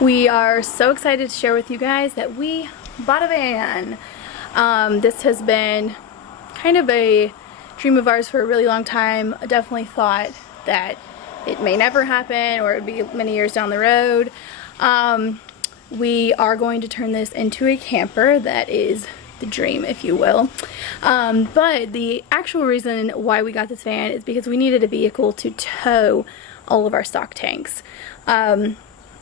We are so excited to share with you guys that we bought a van. This has been kind of a dream of ours for a really long time. I definitely thought that it may never happen or it would be many years down the road. We are going to turn this into a camper. That is the dream, if you will. But the actual reason why we got this van is because we needed a vehicle to tow all of our stock tanks.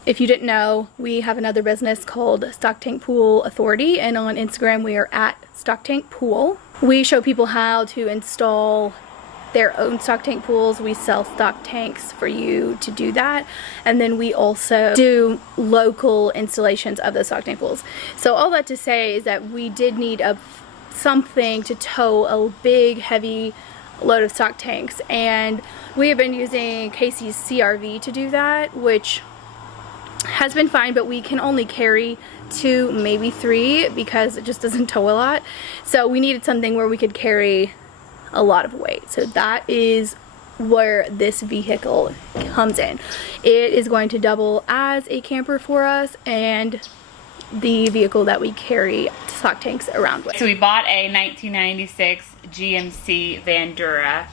If you didn't know, we have another business called Stock Tank Pool Authority, and on Instagram we are at Stock Tank Pool. We show people how to install their own stock tank pools. We sell stock tanks for you to do that, and then we also do local installations of the stock tank pools. So all that to say is that we did need something to tow a big heavy load of stock tanks, and we have been using Casey's CRV to do that, which has been fine, but we can only carry 2, maybe 3, because it just doesn't tow a lot. So we needed something where we could carry a lot of weight. So that is where this vehicle comes in. It is going to double as a camper for us and the vehicle that we carry stock tanks around with. So we bought a 1996 GMC Vandura.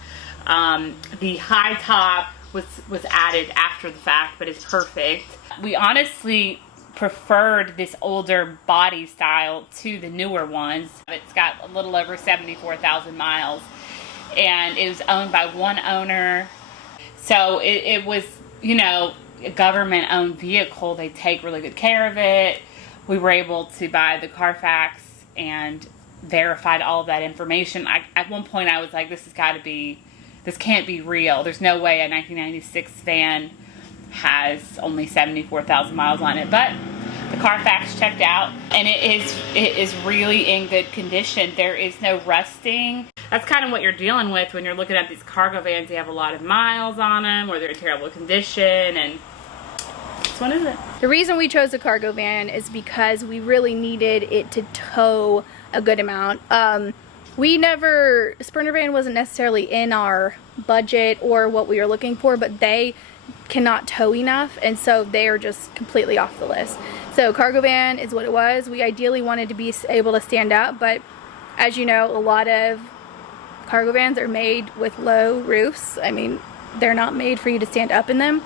The high top was added after the fact, but it's perfect. We honestly preferred this older body style to the newer ones. It's got a little over 74,000 miles, and it was owned by one owner. So it was, you know, a government-owned vehicle. They take really good care of it. We were able to buy the Carfax and verified all of that information. At one point I was like, this can't be real. There's no way a 1996 van has only 74,000 miles on it. But the Carfax checked out, and it is really in good condition. There is no rusting. That's kind of what you're dealing with when you're looking at these cargo vans. They have a lot of miles on them, or they're in terrible condition, and this one isn't. The reason we chose a cargo van is because we really needed it to tow a good amount. Sprinter van wasn't necessarily in our budget or what we were looking for, but they cannot tow enough, and so they are just completely off the list. So cargo van is what it was. We ideally wanted to be able to stand up, but as you know, a lot of cargo vans are made with low roofs. I mean, they're not made for you to stand up in them.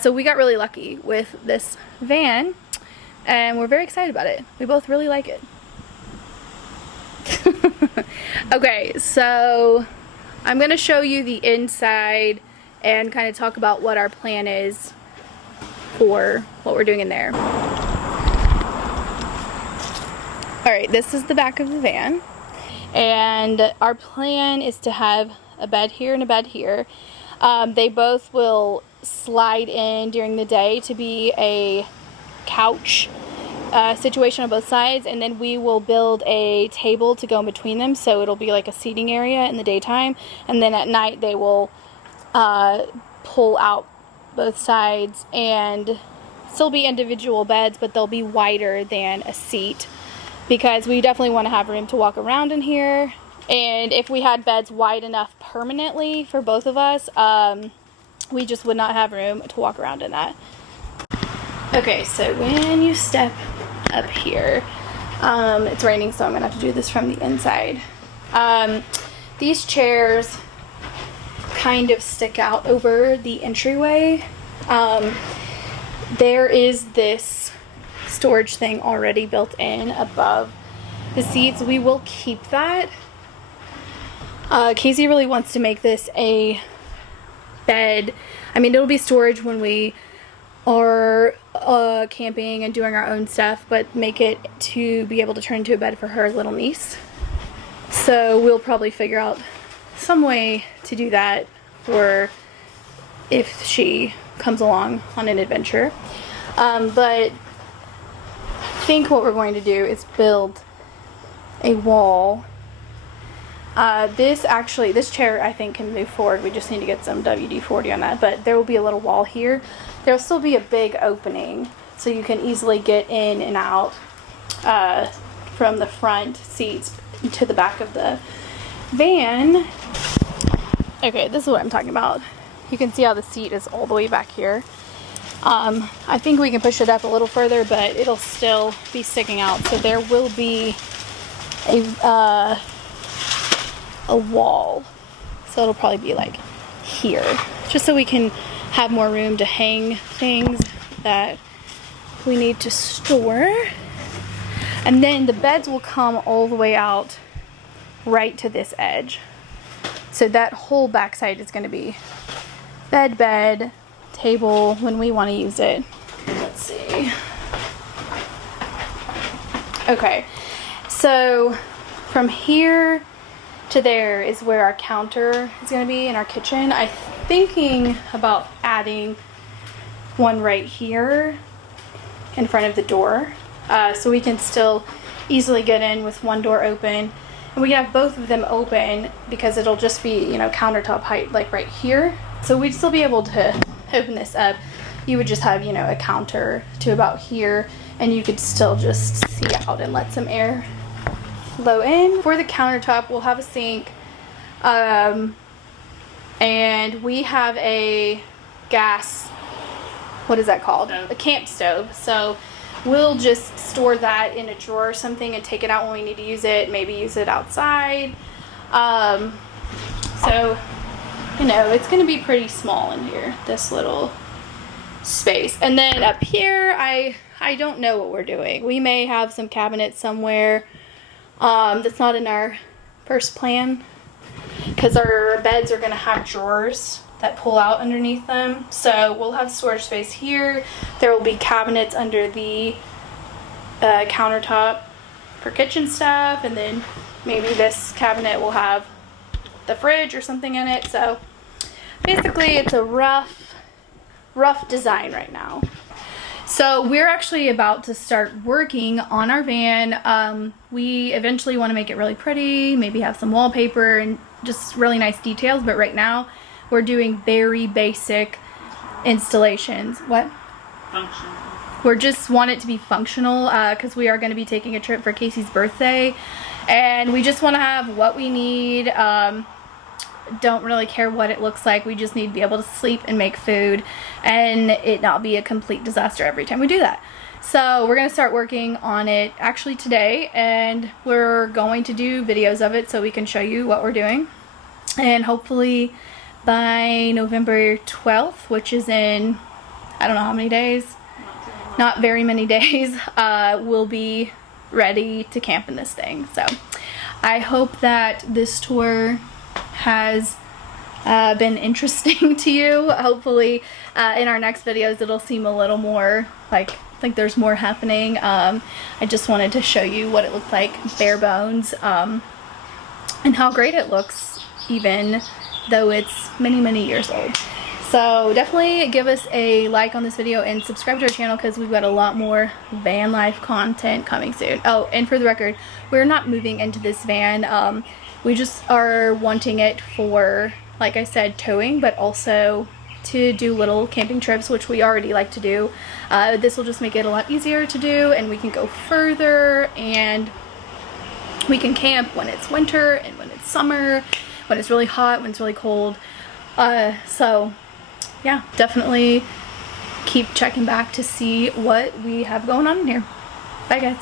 So we got really lucky with this van, and we're very excited about it. We both really like it. Okay, so I'm going to show you the inside and kind of talk about what our plan is for what we're doing in there. Alright, this is the back of the van, and our plan is to have a bed here and a bed here. They both will slide in during the day to be a couch situation on both sides, and then we will build a table to go in between them, so it'll be like a seating area in the daytime, and then at night they will pull out both sides and still be individual beds, but they'll be wider than a seat, because we definitely want to have room to walk around in here. And if we had beds wide enough permanently for both of us, we just would not have room to walk around in that. Okay, so when you step up here, it's raining, so I'm gonna have to do this from the inside. These chairs kind of stick out over the entryway. There is this storage thing already built in above the seats. We will keep that. Casey really wants to make this a bed. I mean, it'll be storage when we are camping and doing our own stuff, but make it to be able to turn into a bed for her little niece. So we'll probably figure out some way to do that for if she comes along on an adventure. But I think what we're going to do is build a wall. This chair I think can move forward. We just need to get some WD-40 on that, but there will be a little wall here. There will still be a big opening, so you can easily get in and out from the front seats to the back of the van. Okay, this is what I'm talking about. You can see how the seat is all the way back here. I think we can push it up a little further, but it'll still be sticking out. So there will be a wall. So it'll probably be like here, just so we can have more room to hang things that we need to store. And then the beds will come all the way out right to this edge. So that whole backside is going to be bed, table when we want to use it. Let's see. Okay, so from here to there is where our counter is going to be in our kitchen. I'm thinking about adding one right here in front of the door, so we can still easily get in with one door open, and we have both of them open because it'll just be, you know, countertop height like right here. So we'd still be able to open this up. You would just have, you know, a counter to about here, and you could still just see out and let some air flow in. For the countertop, we'll have a sink, and we have a gas, what is that called? Stove. A camp stove. So we'll just store that in a drawer or something and take it out when we need to use it, maybe use it outside. So, you know, it's going to be pretty small in here, this little space. And then up here, I don't know what we're doing. We may have some cabinets somewhere that's not in our first plan, because our beds are going to have drawers that pull out underneath them. So we'll have storage space here. There will be cabinets under the countertop for kitchen stuff, and then maybe this cabinet will have the fridge or something in it. So basically it's a rough design right now. So we're actually about to start working on our van. We eventually want to make it really pretty, maybe have some wallpaper and just really nice details, but right now we're doing very basic installations. What? Functional. We just want it to be functional, because we are going to be taking a trip for Casey's birthday, and we just want to have what we need. Don't really care what it looks like. We just need to be able to sleep and make food and it not be a complete disaster every time we do that. So we're going to start working on it actually today, and we're going to do videos of it so we can show you what we're doing. And hopefully by November 12th, which is in, I don't know how many days, not very many days, we'll be ready to camp in this thing. So I hope that this tour has been interesting to you. Hopefully in our next videos it'll seem a little more like there's more happening. I just wanted to show you what it looked like bare bones, and how great it looks even though it's many years old. So definitely give us a like on this video and subscribe to our channel, because we've got a lot more van life content coming soon. Oh, and for the record, we're not moving into this van. We just are wanting it for, like I said, towing, but also to do little camping trips, which we already like to do. This will just make it a lot easier to do, and we can go further, and we can camp when it's winter and when it's summer, when it's really hot, when it's really cold. So yeah, definitely keep checking back to see what we have going on in here. Bye guys.